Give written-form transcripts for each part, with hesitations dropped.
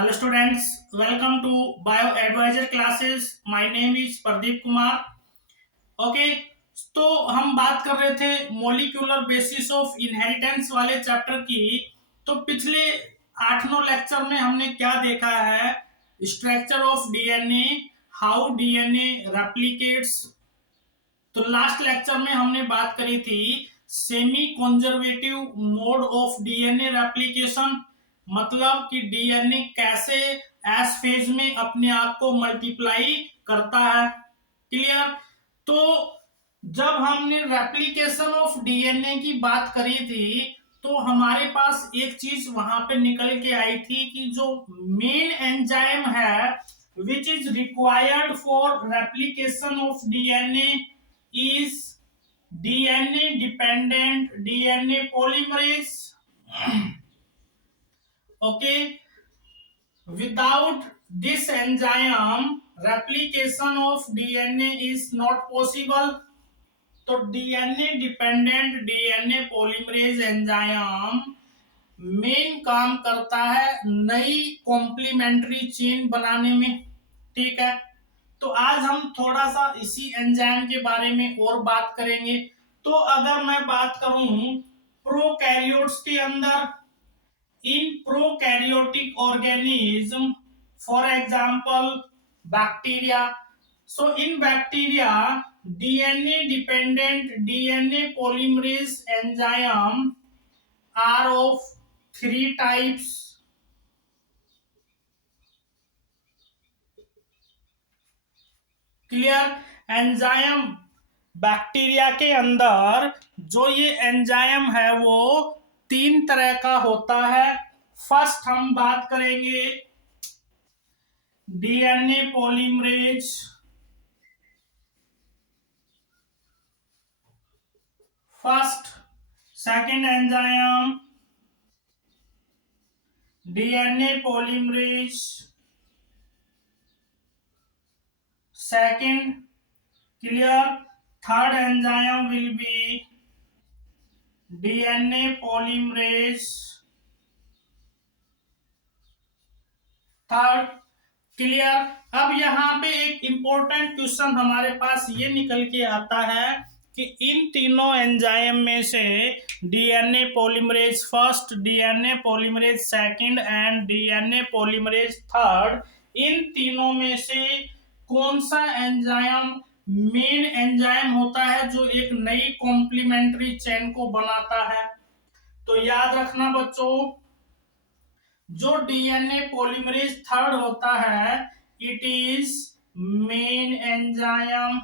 Hello students, welcome to Bio Advisor classes. My name is Pradeep Kumar. Okay तो हम बात कर रहे थे मोलिकुलर बेसिस ऑफ इनहेरिटेंस वाले चैप्टर की। तो पिछले 8-9 लेक्चर में हमने क्या देखा है, structure of DNA, how DNA replicates. तो लास्ट लेक्चर में हमने बात करी थी semi conservative mode of DNA replication, मतलब कि डीएनए कैसे एस फेज में अपने आप को मल्टीप्लाई करता है। क्लियर। तो जब हमने रेप्लिकेशन ऑफ डीएनए की बात करी थी तो हमारे पास एक चीज वहां पे निकल के आई थी कि जो मेन एंजाइम है which is required for replication of DNA is DNA dependent DNA polymerase. Okay, without this enzyme replication of DNA is not possible. तो DNA dependent DNA polymerase enzyme main काम करता है नई कॉम्प्लीमेंट्री चेन बनाने में। ठीक है, तो आज हम थोड़ा सा इसी एंजाइम के बारे में और बात करेंगे। तो अगर मैं बात करूं प्रोकैरियोट्स के अंदर, in prokaryotic organism for example bacteria, so in bacteria DNA dependent DNA polymerase enzyme are of 3 types. Clear. Enzyme bacteria के अंदर जो ये एंजाइम है वो 3 तरह का होता है। फर्स्ट हम बात करेंगे DNA polymerase, first. Second enzyme DNA polymerase second. Clear. Third enzyme will be DNA polymerase third. Clear. अब यहाँ पे एक इंपॉर्टेंट क्वेश्चन हमारे पास ये निकल के आता है कि इन तीनों एंजाइम में से DNA polymerase first, DNA polymerase second and DNA polymerase third, इन तीनों में से कौन सा एंजाइम मेन एंजाइम होता है जो एक नई कॉम्प्लीमेंट्री चेन को बनाता है। तो याद रखना बच्चों, जो डीएनए पॉलीमरेज थर्ड होता है it is main enzyme.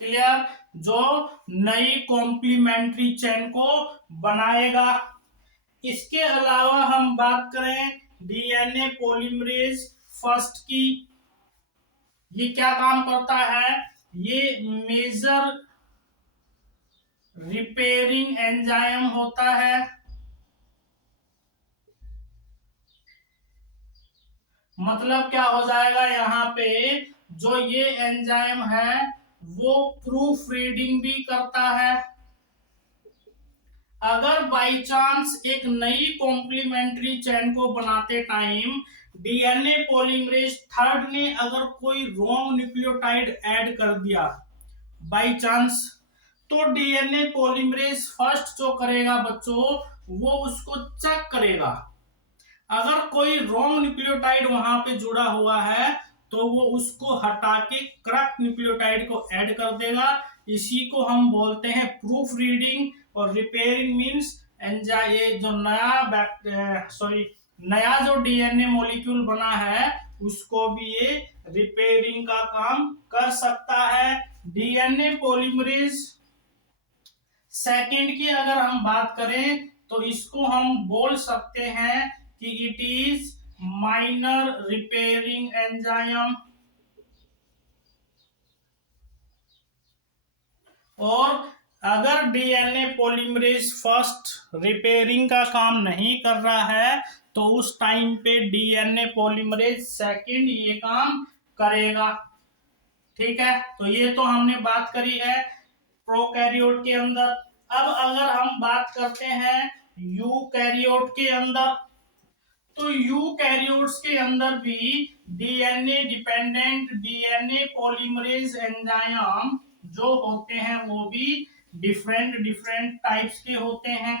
Clear. जो नई कॉम्प्लीमेंट्री चेन को बनाएगा। इसके अलावा हम बात करें डीएनए पॉलीमरेज फर्स्ट की, ये क्या काम करता है, ये मेजर रिपेयरिंग एंजाइम होता है। मतलब क्या हो जाएगा, यहाँ पे जो ये एंजाइम है वो प्रूफ रीडिंग भी करता है। अगर बाई चांस एक नई कॉम्प्लीमेंट्री चेन को बनाते टाइम डीएनए पॉलीमरेज थर्ड ने अगर कोई रॉन्ग न्यूक्लियोटाइड ऐड कर दिया बाई चांस, तो डीएनए पॉलीमरेज फर्स्ट जो करेगा बच्चों वो उसको चेक करेगा। अगर कोई रॉन्ग न्यूक्लियोटाइड वहां पे जुड़ा हुआ है तो वो उसको हटा के करेक्ट न्यूक्लियोटाइड को ऐड कर देगा। इसी को हम बोलते हैं प्रूफ रीडिंग। और रिपेयरिंग मींस ये जो नया जो डीएनए मॉलिक्यूल बना है उसको भी ये रिपेयरिंग का काम कर सकता है। डीएनए पॉलीमरेज सेकंड की अगर हम बात करें तो इसको हम बोल सकते हैं कि it is minor repairing enzyme. और अगर डीएनए पॉलीमरेज फर्स्ट रिपेयरिंग का काम नहीं कर रहा है तो उस टाइम पे डीएनए पॉलीमरेज सेकंड ये काम करेगा। ठीक है, तो ये तो हमने बात करी है प्रोकैरियोट के अंदर। अब अगर हम बात करते हैं यूकैरियोट के अंदर, तो यूकैरियोट्स के अंदर भी DNA dependent DNA polymerase enzyme जो होते हैं वो भी डिफरेंट डिफरेंट टाइप्स के होते हैं।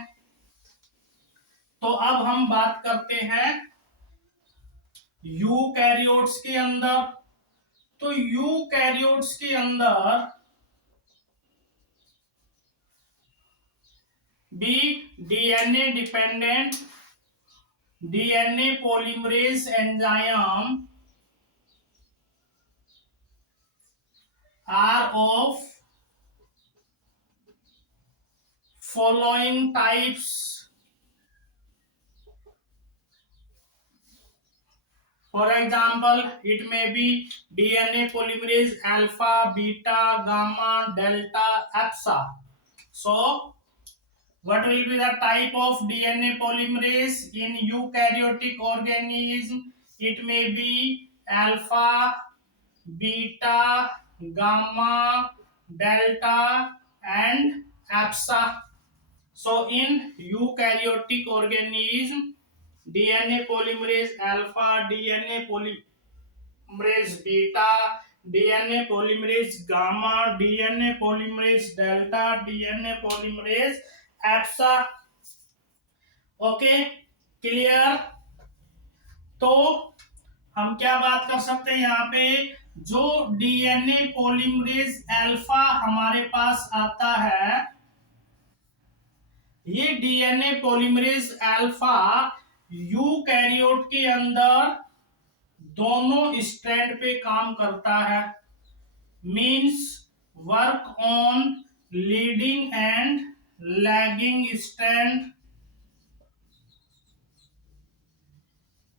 तो अब हम बात करते हैं यूकैरियोट्स के अंदर। तो यूकैरियोट्स के अंदर भी DNA dependent DNA polymerase enzyme are of following types. For example, it may be DNA polymerase alpha, beta, gamma, delta, epsilon. So, what will be the type of DNA polymerase in eukaryotic organism? It may be alpha, beta, gamma, delta, and epsilon. So in eukaryotic organism, DNA polymerase alpha, DNA polymerase beta, DNA polymerase gamma, DNA polymerase delta, DNA polymerase epsilon. Okay, clear. तो हम क्या बात कर सकते हैं यहाँ पे, जो डीएनए पॉलीमरेज अल्फा हमारे पास आता है, ये डीएनए पॉलीमरेज अल्फा यूकैरियोट के अंदर दोनों स्ट्रैंड पे काम करता है। Means work on leading and lagging strand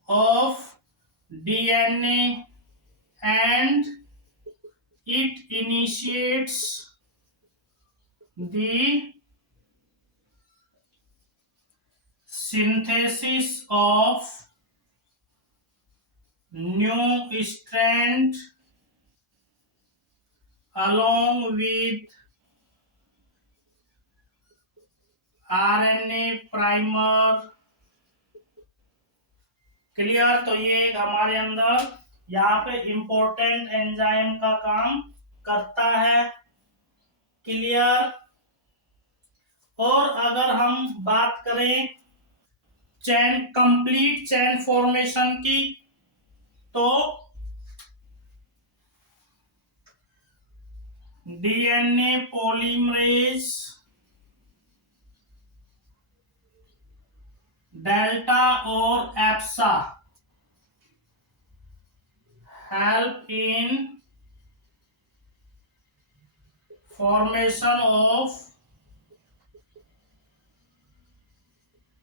of DNA and it initiates the synthesis of new strand along with RNA primer। Clear. तो ये हमारे अंदर यहाँ पे इंपॉर्टेंट एंजाइम का काम करता है। क्लियर। और अगर हम बात करें चैन, कंप्लीट चैन फॉर्मेशन की, तो डीएनए पॉलीमरेज डेल्टा और epsilon help in formation of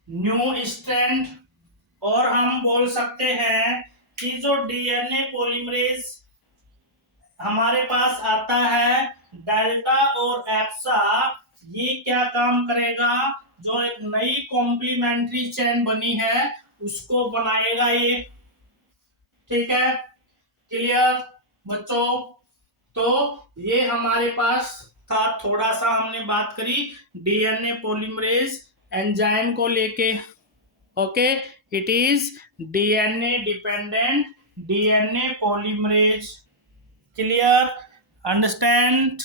new strand. और हम बोल सकते हैं कि जो डीएनए पॉलीमरेज हमारे पास आता है डेल्टा और एप्सा, ये क्या काम करेगा, जो एक नई कॉम्प्लीमेंट्री चेन बनी है उसको बनाएगा ये। ठीक है, क्लियर बच्चों। तो ये हमारे पास था, थोड़ा सा हमने बात करी डीएनए पॉलीमरेज एंजाइम को लेके। Okay, it is DNA dependent DNA polymerase. Clear, understand.